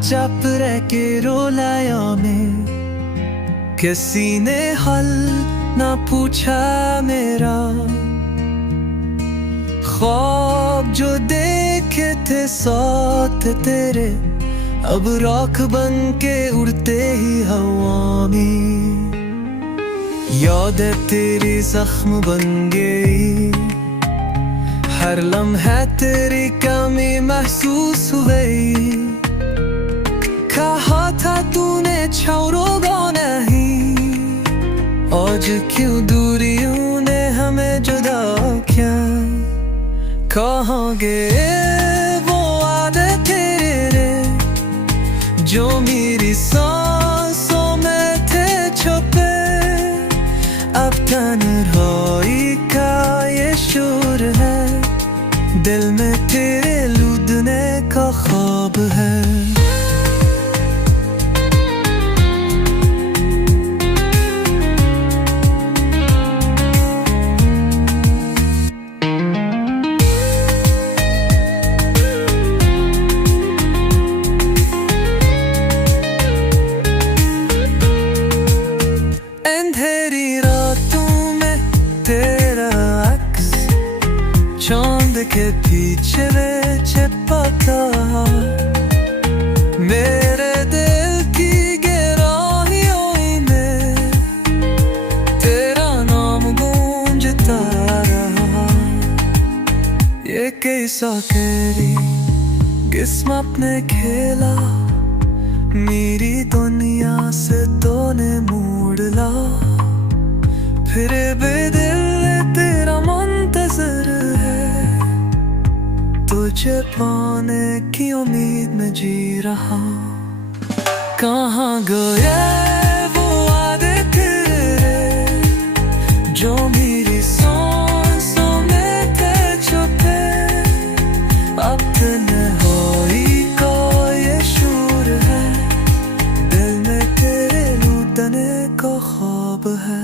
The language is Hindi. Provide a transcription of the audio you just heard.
चुप रह के रोलाया में, किसी ने हल ना पूछा मेरा। ख्वाब जो देखे थे साथ तेरे, अब राख बन के उड़ते ही हवा में। याद है तेरी जख्म बन गई, हर लम्हा तेरी कमी महसूस हुई। कहा था तूने छोड़ोगा नहीं, आज क्यों दूरियों ने हमें जुदा किया। कहाँ गए वो वादे तेरे, जो मेरी सांसों में थे छुपे। अब तन्हाई का ये शोर है, दिल में तेरे लूटने का ख्वाब है। अंधेरी रातों में तेरा अक्स चांद के पीछे में छिपा, मेरे दिल की गहराइयों में तेरा नाम गूंजता रहा। ये कैसा तेरी किस्मत ने खेला, मेरी दुनिया से तूने मोड़ ला। फिर भी दिल तेरा मुंतज़िर है, तुझे पाने की उम्मीद में जी रहा। कहाँ गए वो वादे तेरे, जो मेरी सांसों में थे छुपे। अब तन्हाई का ये शोर है, दिल में तेरे लूटने का ख्वाब है।